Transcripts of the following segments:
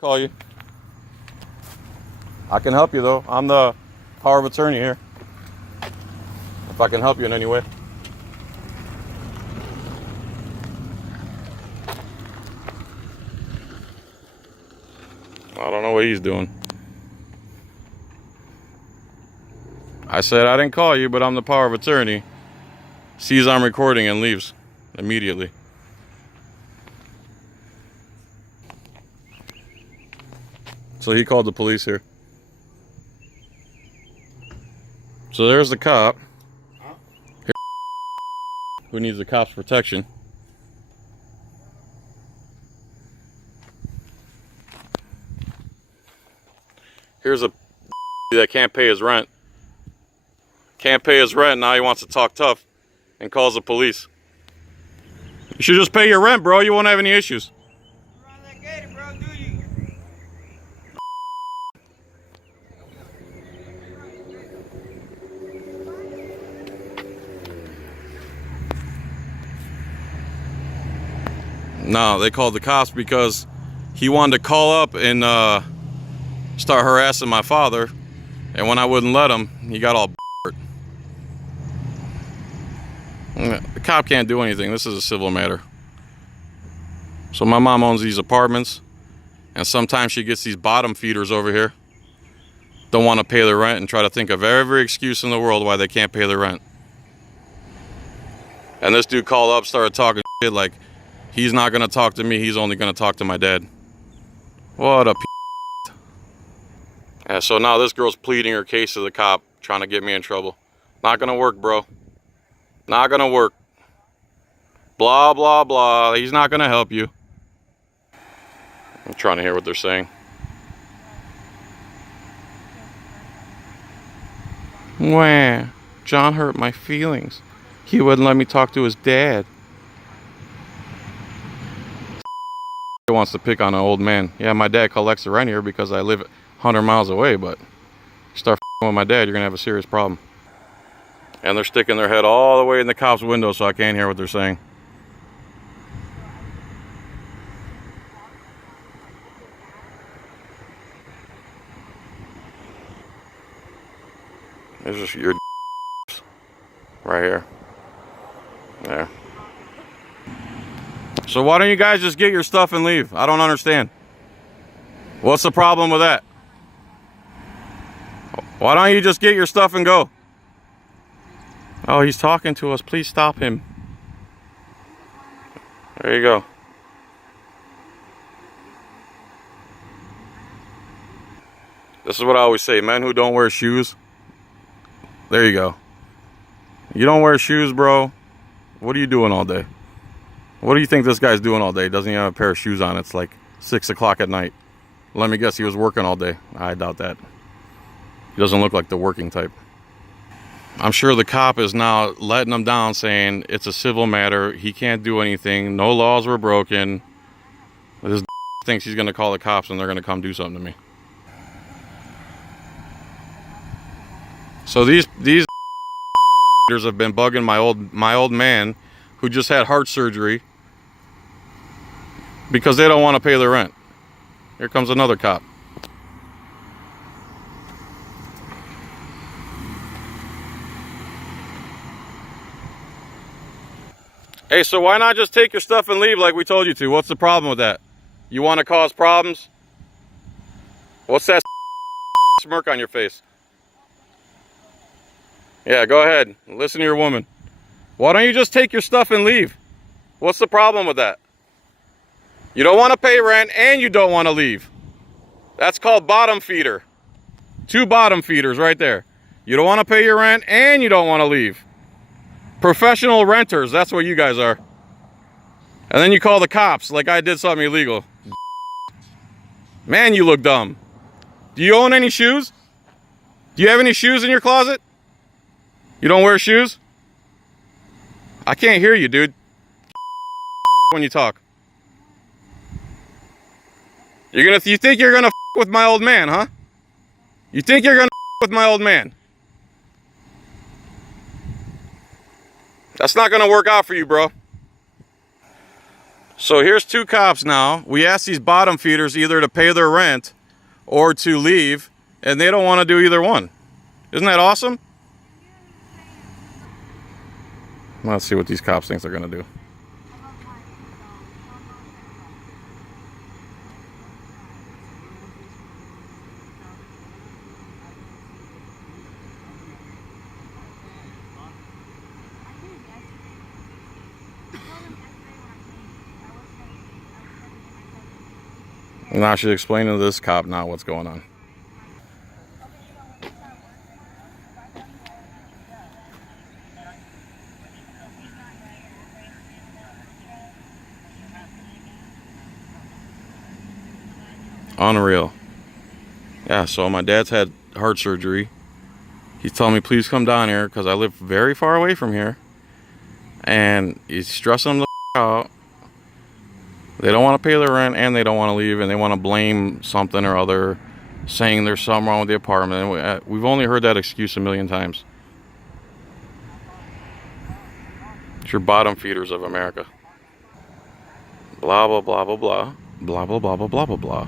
Call you. I can help you though. I'm the power of attorney here. If I can help you in any way. I don't know what he's doing. I said I didn't call you, but I'm the power of attorney. Sees I'm recording and leaves immediately. So he called the police here. So there's the cop. Who needs the cop's protection. Here's a that can't pay his rent. Can't pay his rent, now he wants to talk tough and calls the police. You should just pay your rent, bro. You won't have any issues. No, they called the cops because he wanted to call up and start harassing my father, and when I wouldn't let him, he got all The cop can't do anything. This is a civil matter. So my mom owns these apartments, and sometimes she gets these bottom feeders over here, don't want to pay their rent, and try to think of every excuse in the world why they can't pay their rent. And this dude called up, started talking shit like he's not going to talk to me, he's only going to talk to my dad. What a Yeah, so now this girl's pleading her case to the cop, trying to get me in trouble. Not going to work, bro. Not going to work. Blah, blah, blah. He's not going to help you. I'm trying to hear what they're saying. Wah, John hurt my feelings. He wouldn't let me talk to his dad. He wants to pick on an old man. Yeah, my dad collects the rent here because I live 100 miles away, but you start with my dad, you're going to have a serious problem. And they're sticking their head all the way in the cop's window so I can't hear what they're saying. This is your right here. There. So why don't you guys just get your stuff and leave? I don't understand. What's the problem with that? Why don't you just get your stuff and go? Oh, he's talking to us. Please stop him. There you go. This is what I always say. Men who don't wear shoes. There you go. You don't wear shoes, bro. What are you doing all day? What do you think this guy's doing all day? Doesn't even have a pair of shoes on. It's like 6 o'clock at night. Let me guess, he was working all day. I doubt that. He doesn't look like the working type. I'm sure the cop is now letting him down, saying it's a civil matter. He can't do anything. No laws were broken. This thinks he's going to call the cops and they're going to come do something to me. So these have been bugging my old man who just had heart surgery because they don't want to pay their rent. Here comes another cop. Hey, so why not just take your stuff and leave like we told you to? What's the problem with that? You want to cause problems? What's that smirk on your face? Yeah, go ahead. Listen to your woman. Why don't you just take your stuff and leave? What's the problem with that? You don't want to pay rent and you don't want to leave. That's called bottom feeder. 2 bottom feeders right there. You don't want to pay your rent and you don't want to leave. Professional renters, that's what you guys are. And then you call the cops like I did something illegal. Man, you look dumb. Do you own any shoes? Do you have any shoes in your closet? You don't wear shoes? I can't hear you, dude. When you talk. You think you're gonna with my old man, huh? You think you're gonna with my old man? That's not gonna work out for you, bro. So here's two cops now. We asked these bottom feeders either to pay their rent or to leave, and they don't want to do either one. Isn't that awesome? Let's see what these cops think they're going to do. Now I should explain to this cop now what's going on. Unreal. Yeah, so my dad's had heart surgery. He's telling me, please come down here because I live very far away from here. And he's stressing them the out. They don't want to pay their rent and they don't want to leave, and they want to blame something or other, saying there's something wrong with the apartment. And we've only heard that excuse a million times. It's your bottom feeders of America. Blah, blah, blah, blah, blah. Blah, blah, blah, blah, blah, blah, blah.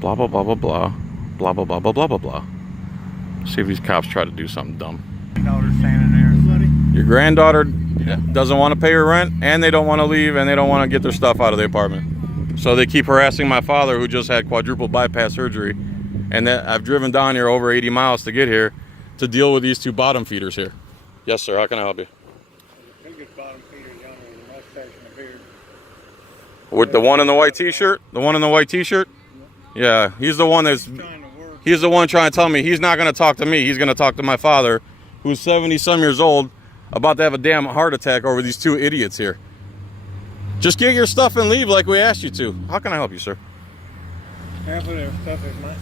Blah, blah, blah, blah, blah. Blah, blah, blah, blah, blah, blah, blah. See if these cops try to do something dumb. Your granddaughter doesn't want to pay her rent, and they don't want to leave, and they don't want to get their stuff out of the apartment. So they keep harassing my father, who just had quadruple bypass surgery, and that I've driven down here over 80 miles to get here to deal with these two bottom feeders here. Yes, sir. How can I help you? With the one in the white t-shirt? The one in the white t-shirt? Yeah, he's the one trying to tell me he's not going to talk to me. He's going to talk to my father, who's 70-some years old, about to have a damn heart attack over these two idiots here. Just get your stuff and leave like we asked you to. How can I help you, sir? Half of their stuff is my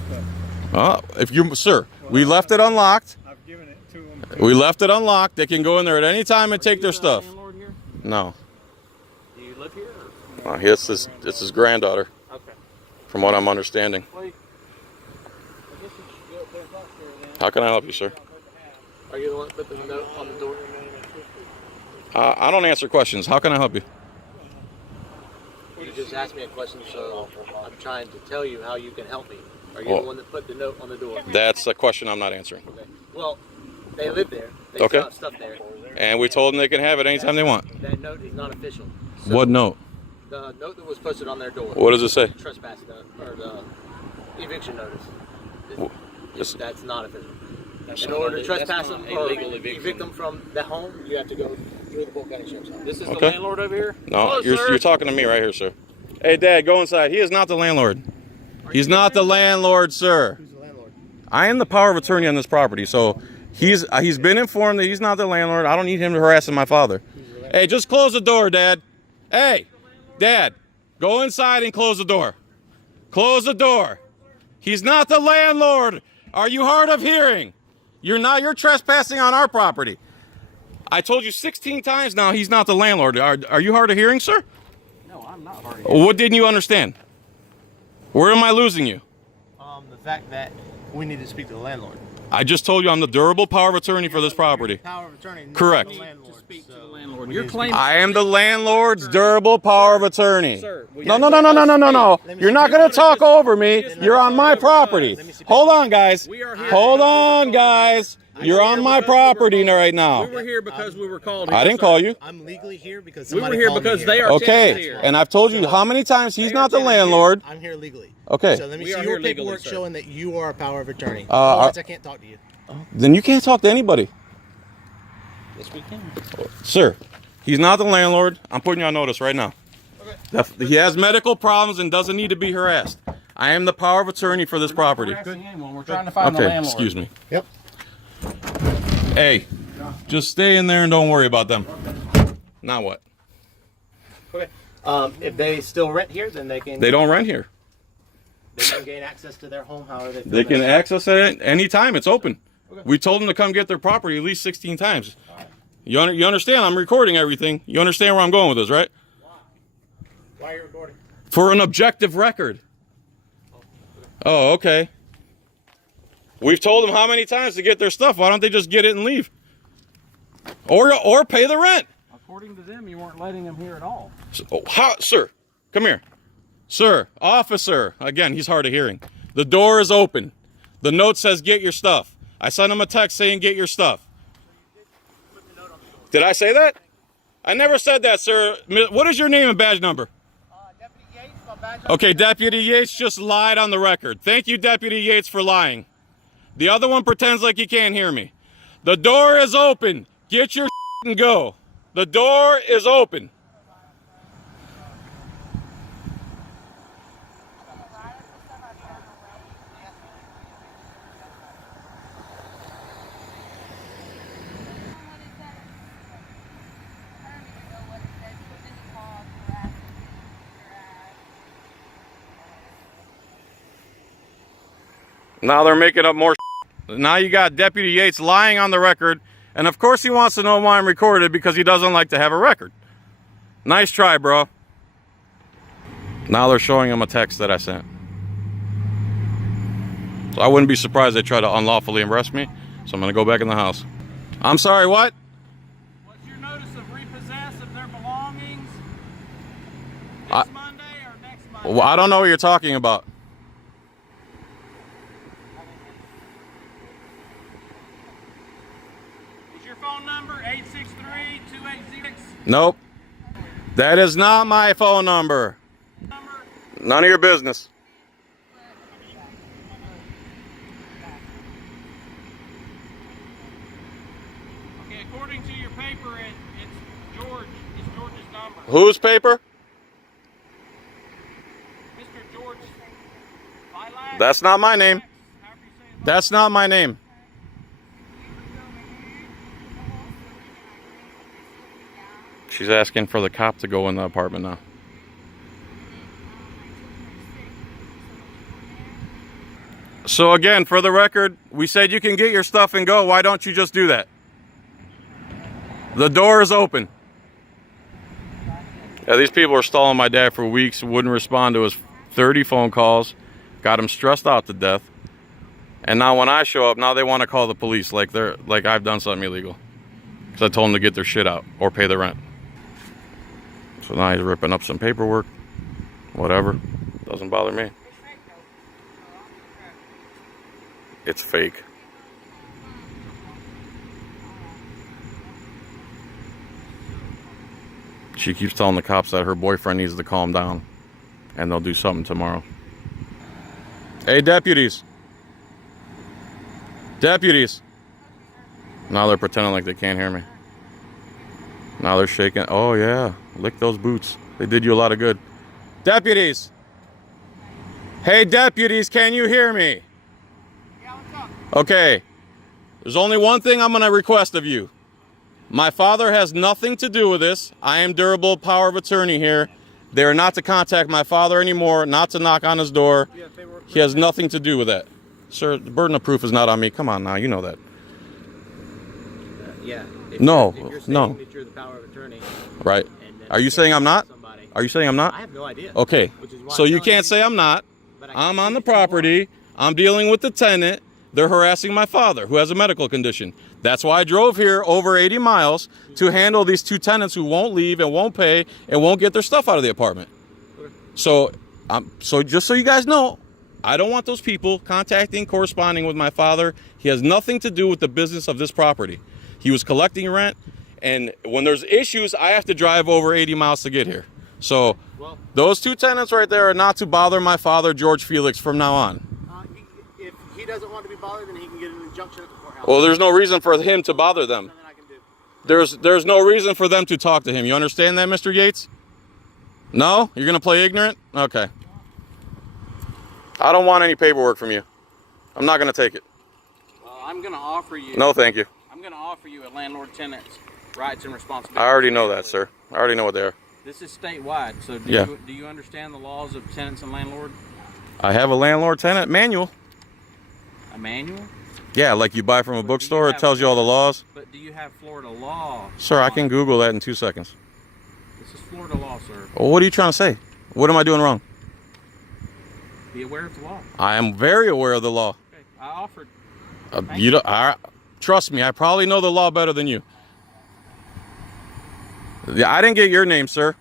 stuff. If you, sir, we left it unlocked. I've given it to them. We left it unlocked. They can go in there at any time and take their stuff. Landlord here? No. Do you live here? Or? It's his granddaughter, Okay. from what I'm understanding. Well, I guess you should go up there and talk to her then. How can I help you, sir? Are you the one that put the note on the door? I don't answer questions. How can I help you? You just asked me a question, so I'm trying to tell you how you can help me. Are you Well, the one that put the note on the door? That's a question I'm not answering. Okay. Well, they live there. They Okay. still have stuff there. And we told them they can have it anytime they want. That note is not official. So What note? The note that was posted on their door. What does it say? Trespass note, or the eviction notice. It's- That's not official. In order to trespass them or illegal evict them from the home, you have to go through the Polk County Sheriff's Office. This is Okay. the landlord over here? No, Hello, you're sir. talking to me right here, sir. Hey, Dad, go inside. He is not the landlord. He's not the landlord, sir. Who's the landlord? I am the power of attorney on this property, so he's been informed that he's not the landlord. I don't need him harassing my father. Hey, just close the door, Dad. Hey, Dad, go inside and close the door. Close the door. He's not the landlord. Are you hard of hearing? You're trespassing on our property. I told you 16 times now he's not the landlord. Are you hard of hearing, sir? No, I'm not hard of hearing. What didn't you understand? Where am I losing you? The fact that we need to speak to the landlord. I just told you I'm the durable power of attorney for this property. Power of attorney. not Correct. the To landlord, speak to so the landlord. we You're need to claiming. I am the landlord's durable power of attorney. Sir, will No, you no, no, no, no, no, no, no. Let me You're see. not going to talk over me. Just You're on my property. Let me see. Hold on, guys. We are here Hold because on, we were guys. You're on my property right now. We were here because we were called. I didn't call you. I'm legally here because We were somebody here called me because here. they are tenants Okay, here. and I've told you how many times he's They not are the tenants here. landlord. I'm here legally. Okay. So let me We see are your here legally, paperwork sir. showing that you are a power of attorney. Uh, Otherwise, I can't talk to you. Then you can't talk to anybody. Yes, we can. Sir, he's not the landlord. I'm putting you on notice right now. He has medical problems and doesn't need to be harassed. I am the power of attorney for this property. Harassing anyone. We're trying to find the Okay, landlord. excuse me. Yep. Hey, just stay in there and don't worry about them. Now what? Okay. If they still rent here, then they can. They don't rent here. They can gain access to their home however they feel. They can best. access it anytime. It's open. We told them to come get their property at least 16 times. You understand? I'm recording everything. You understand where I'm going with this, right? Why are you recording? For an objective record. Oh, okay. We've told them how many times to get their stuff. Why don't they just get it and leave? Or pay the rent. According to them, you weren't letting them here at all. So, how, sir, Come here. Sir, officer. Again, he's hard of hearing. The door is open. The note says get your stuff. I sent him a text saying get your stuff. Did I say that? I never said that, sir. What is your name and badge number? Deputy Yates, my badge number. Okay, Deputy Yates just lied on the record. Thank you, Deputy Yates, for lying. The other one pretends like he can't hear me. The door is open. Get your and go. The door is open. Now they're making up more. Now you got Deputy Yates lying on the record. And of course he wants to know why I'm recorded because he doesn't like to have a record. Nice try, bro. Now they're showing him a text that I sent. So I wouldn't be surprised they try to unlawfully arrest me. So I'm going to go back in the house. I'm sorry, what? What's your notice of repossess of their belongings? I- This Monday or next Monday? Well, I don't know what you're talking about. Is your phone number 863-286? Nope. That is not my phone number. None of your business. Okay, according to your paper, it's George. It's George's number. Whose paper? Mr. George Lilac? That's not my name. However you say it. That's not my name. She's asking for the cop to go in the apartment now. So again, for the record, we said you can get your stuff and go. Why don't you just do that? The door is open. Yeah, these people are stalling my dad for weeks, wouldn't respond to his 30 phone calls, got him stressed out to death. And now when I show up, now they want to call the police like I've done something illegal. Because I told them to get their shit out or pay the rent. So now he's ripping up some paperwork. Whatever. Doesn't bother me. It's fake. She keeps telling the cops that her boyfriend needs to calm down. And they'll do something tomorrow. Hey, deputies. Deputies. Now they're pretending like they can't hear me. Now they're shaking. Oh, yeah. Lick those boots. They did you a lot of good. Deputies. Hey, deputies, can you hear me? Yeah, what's up? Okay. There's only one thing I'm going to request of you. My father has nothing to do with this. I am durable power of attorney here. They are not to contact my father anymore, not to knock on his door. He has nothing to do with that. Sir, the burden of proof is not on me. Come on now, you know that. Yeah. No, If you're saying no. that you're the power of attorney. Right. And then Are you saying I'm not? somebody- Are you saying I'm not? I have no idea. Okay. Which is why So I'm you telling can't say I'm not. But I I'm can't on say the that you are. property. I'm dealing with the tenant. They're harassing my father, who has a medical condition. That's why I drove here over 80 miles to handle these two tenants who won't leave and won't pay and won't get their stuff out of the apartment. So just so you guys know, I don't want those people contacting, corresponding with my father. He has nothing to do with the business of this property. He was collecting rent, and when there's issues, I have to drive over 80 miles to get here. So Well, those two tenants right there are not to bother my father, George Felix, from now on. if he doesn't want to be bothered, then he can get an injunction at the courthouse. Well, there's no reason for him to bother them. Nothing I can do. There's no reason for them to talk to him. You understand that, Mr. Yates? No? You're going to play ignorant? Okay. I don't want any paperwork from you. I'm not going to take it. I'm going to offer you. No, thank you. I'm going to offer you a landlord-tenant's rights and responsibilities. I already know that, sir. I already know what they are. This is statewide, so Yeah. do you understand the laws of tenants and landlord? I have a landlord-tenant manual. A manual? Yeah, like you buy from a But do bookstore. you It have- tells you all the laws. But do you have Florida law? Sir, I on can it? Google that in 2 seconds. This is Florida law, sir. Well, what are you trying to say? What am I doing wrong? Be aware of the law. I am very aware of the law. Okay. I offered. You don't. Trust me, I probably know the law better than you. Yeah, I didn't get your name, sir.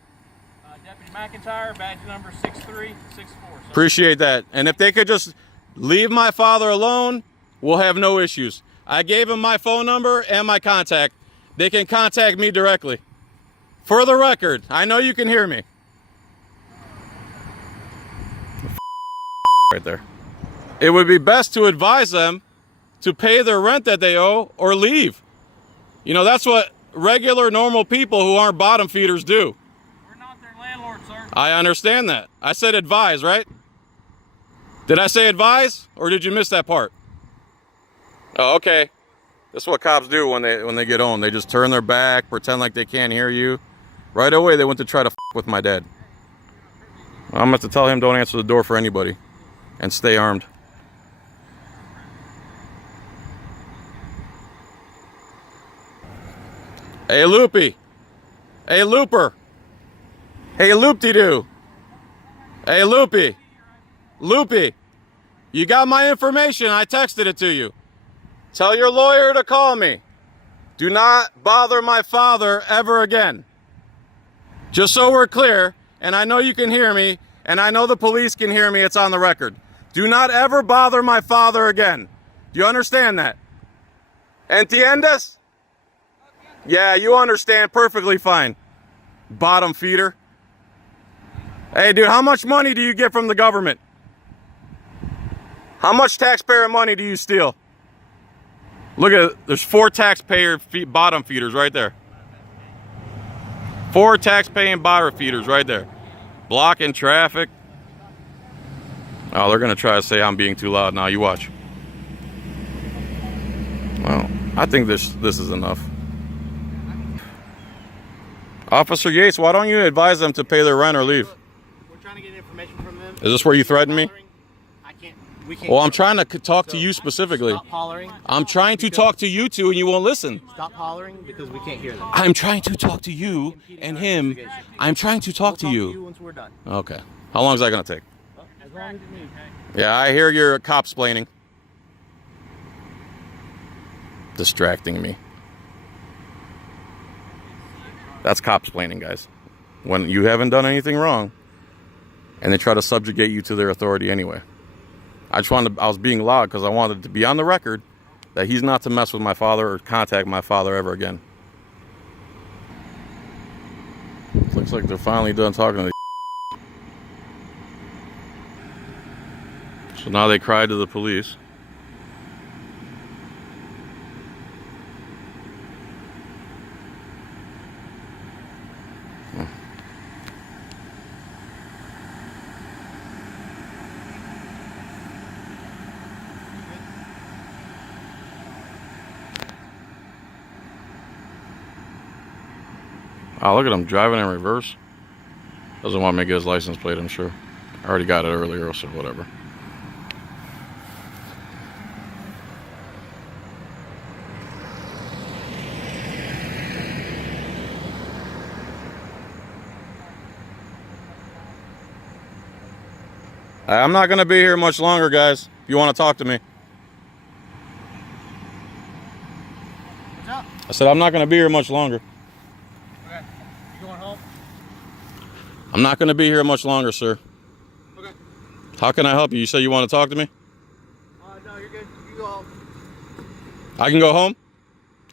Deputy McIntyre, badge number 6364. Sir. Appreciate that. And if they could just leave my father alone, we'll have no issues. I gave him my phone number and my contact. They can contact me directly. For the record, I know you can hear me. Right there. It would be best to advise them to pay their rent that they owe or leave. You know, that's what regular, normal people who aren't bottom feeders do. We're not their landlord, sir. I understand that. I said advise, right? Did I say advise, or did you miss that part? Oh, okay. That's what cops do when they get home. They just turn their back, pretend like they can't hear you. Right away, they went to try to with my dad. I'm gonna have to tell him don't answer the door for anybody, and stay armed. Hey, Loopy. Hey, Looper. Hey, Loop-de-doo. Hey, Loopy. Loopy. You got my information. I texted it to you. Tell your lawyer to call me. Do not bother my father ever again. Just so we're clear, and I know you can hear me, and I know the police can hear me. It's on the record. Do not ever bother my father again. Do you understand that? ¿Entiendes? Yeah, you understand perfectly fine. Bottom feeder. Hey, dude, how much money do you get from the government? How much taxpayer money do you steal? Look at it. There's 4 taxpayer bottom feeders right there. 4 tax-paying bottom feeders right there. Blocking traffic. Oh, they're going to try to say I'm being too loud now. You watch. Well, I think this is enough. Officer Yates, why don't you advise them to pay their rent or leave? We're trying to get information from them. Is this where you threaten me? We can't. Well, I'm trying to talk to you specifically. Stop hollering. I'm trying to talk to you two and you won't listen. Stop hollering because we can't hear them. I'm trying to talk to you and him. I'm trying to talk to We'll you. once we're done. Okay. How long is that going to take? As long as you need. Yeah, I hear your cop-splaining. Distracting me. That's cop-splaining, guys. When you haven't done anything wrong, and they try to subjugate you to their authority anyway. I was being loud because I wanted to be on the record that he's not to mess with my father or contact my father ever again. Looks like they're finally done talking to the So now they cried to the police. Oh, look at him driving in reverse. Doesn't want me to get his license plate, I'm sure. I already got it earlier, so whatever. I'm not going to be here much longer, guys, if you want to talk to me. What's up? I said I'm not going to be here much longer. Okay. You going home? I'm not going to be here much longer, sir. Okay. How can I help you? You said you want to talk to me? No, you're good. You go home. I can go home?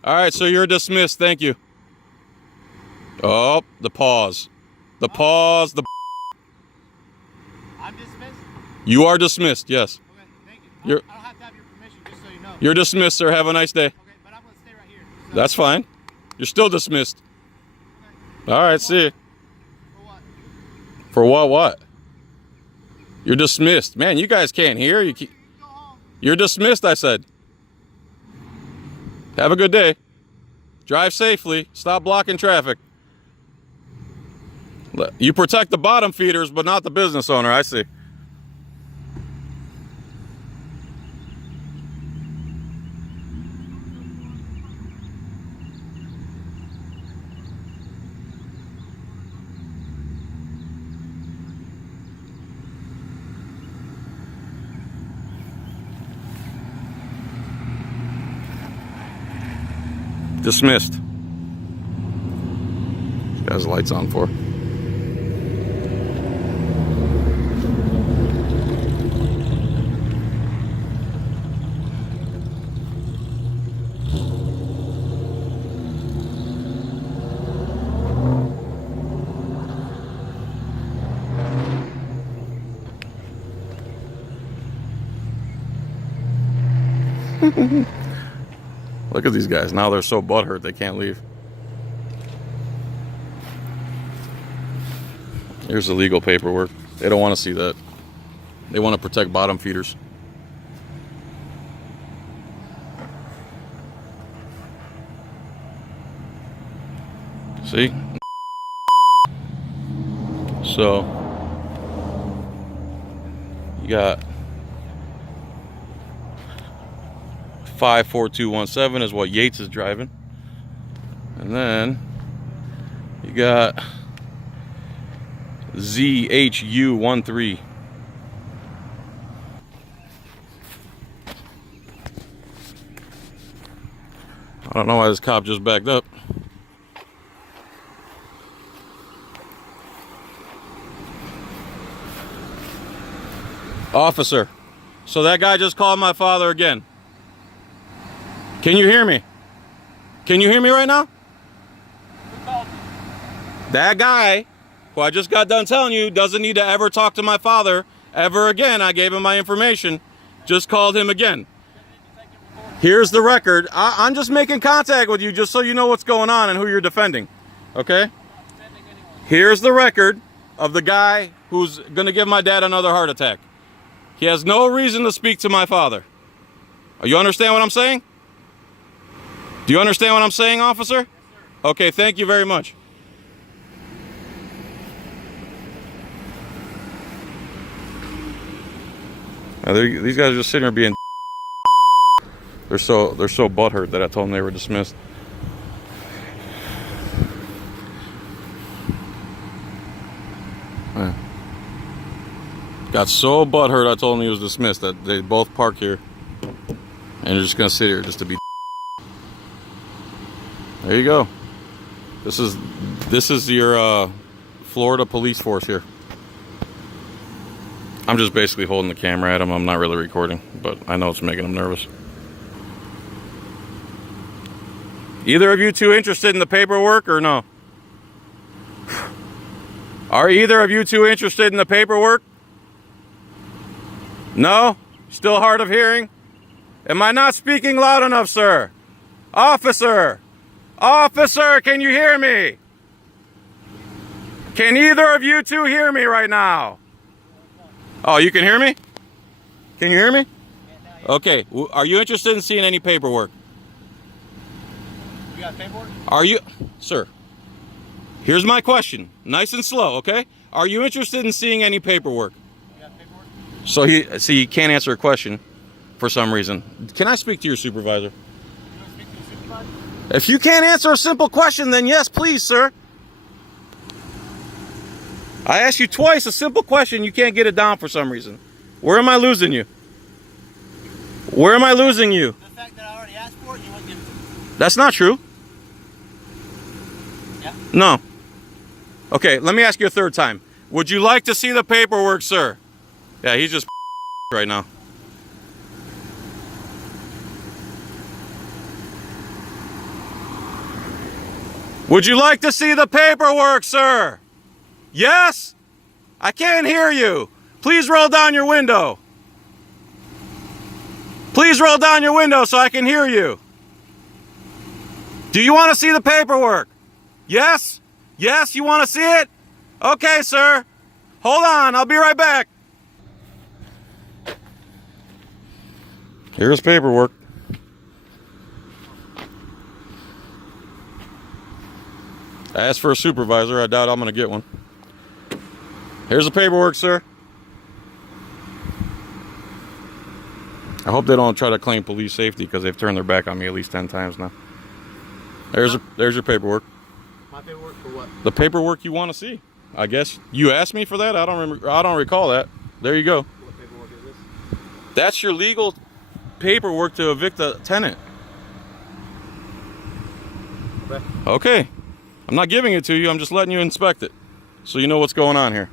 All right, so you're dismissed. Thank you. Oh, the pause. The pause. The. I'm dismissed. You are dismissed, yes. Okay, thank you. You're, I don't have to have your permission, just so you know. you're dismissed, sir. Have a nice day. Okay, but I'm gonna stay right here. So That's fine. You're still dismissed. All right, see you. For what? For what? You're dismissed. Man, you guys can't hear. Go home. You're dismissed, I said. Have a good day. Drive safely. Stop blocking traffic. You protect the bottom feeders, but not the business owner, I see. Dismissed. He has lights on for. Look at these guys. Now they're so butthurt they can't leave. Here's the legal paperwork. They don't want to see that. They want to protect bottom feeders. See? So, you got 54217 is what Yates is driving. And then you got ZHU13. I don't know why this cop just backed up. Officer, so that guy just called my father again. Can you hear me? Can you hear me right now? That guy, who I just got done telling you, doesn't need to ever talk to my father ever again. I gave him my information. Just called him again. Here's the record. I'm just making contact with you just so you know what's going on and who you're defending. Okay? Here's the record of the guy who's going to give my dad another heart attack. He has no reason to speak to my father. You understand what I'm saying? Do you understand what I'm saying, officer? Yes, sir. Okay, thank you very much. Now, these guys are just sitting here being they're so butthurt that I told them they were dismissed. Got so butthurt I told him he was dismissed that they both park here and they're just gonna sit here just to be. There you go. This is your Florida police force here. I'm just basically holding the camera at him. I'm not really recording, but I know it's making him nervous. Either of you two interested in the paperwork or no? Are either of you two interested in the paperwork? No? Still hard of hearing? Am I not speaking loud enough, sir? Officer! Officer, can you hear me? Can either of you two hear me right now? Oh, you can hear me? Can you hear me? Okay. Are you interested in seeing any paperwork? You got paperwork? Are you... Sir, here's my question. Nice and slow, okay? Are you interested in seeing any paperwork? You got paperwork? So he can't answer a question for some reason. Can I speak to your supervisor? You want to speak to the supervisor? If you can't answer a simple question, then yes, please, sir. I asked you twice a simple question. You can't get it down for some reason. Where am I losing you? Where am I losing you? The fact that I already asked for it, you won't give it to me. That's not true. Yeah? No. Okay, let me ask you a third time. Would you like to see the paperwork, sir? Yeah, he's just right now. Would you like to see the paperwork, sir? Yes? I can't hear you. Please roll down your window. Please roll down your window so I can hear you. Do you want to see the paperwork? Yes? Yes, you want to see it? Okay, sir. Hold on, I'll be right back. Here's paperwork. I asked for a supervisor. I doubt I'm going to get one. Here's the paperwork, sir. I hope they don't try to claim police safety because they've turned their back on me at least 10 times now. There's your paperwork. My paperwork for what? The paperwork you want to see. I guess you asked me for that. I don't recall that. There you go. What paperwork is this? That's your legal paperwork to evict a tenant. Okay. Okay. I'm not giving it to you. I'm just letting you inspect it so you know what's going on here.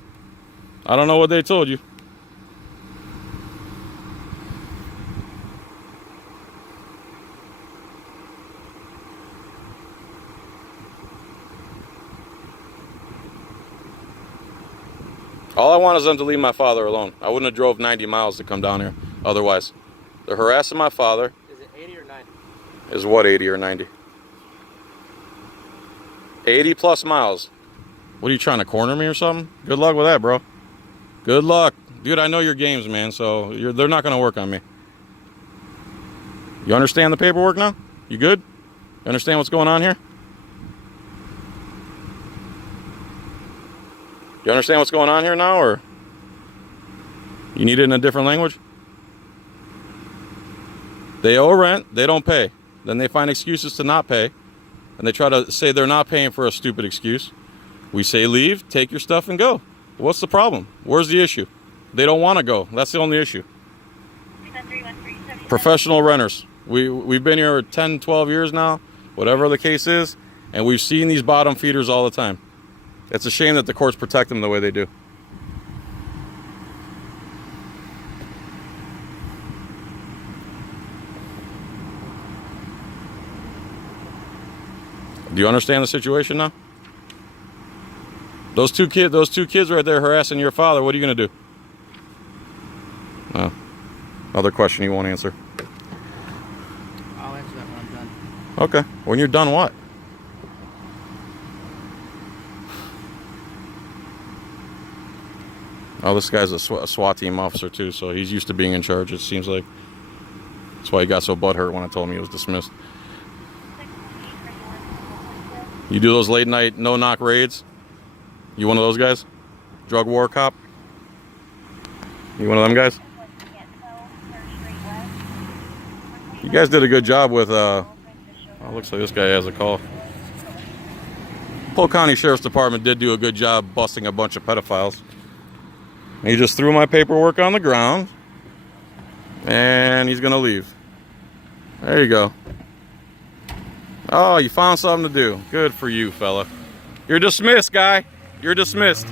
I don't know what they told you. All I want is them to leave my father alone. I wouldn't have drove 90 miles to come down here otherwise. They're harassing my father. Is Is what, 80 or 90? 80 plus miles. What are you trying to corner me or something? Good luck with that, bro. Good luck. Dude, I know your games, man, so they're not going to work on me. You understand the paperwork now? You good? You understand what's going on here? You understand what's going on here now, or you need it in a different language? They owe rent, they don't pay. Then they find excuses to not pay, and they try to say they're not paying for a stupid excuse. We say leave, take your stuff, and go. What's the problem? Where's the issue? They don't want to go. That's the only issue. Professional renters. We've been here 10, 12 years now, whatever the case is, and we've seen these bottom feeders all the time. It's a shame that the courts protect them the way they do. Do you understand the situation now? Those two kids right there harassing your father, what are you going to do? Oh. Other question you won't answer. I'll answer that when I'm done. Okay. When you're done what? Oh, this guy's a SWAT team officer too, so he's used to being in charge, it seems like. That's why he got so butthurt when I told him he was dismissed. You do those late night no-knock raids? You one of those guys? Drug war cop? You one of them guys? You guys did a good job with, oh, looks like this guy has a call. Polk County Sheriff's Department did do a good job busting a bunch of pedophiles. He just threw my paperwork on the ground, and he's gonna leave. There you go. Oh, you found something to do. Good for you, fella. You're dismissed, guy. You're dismissed.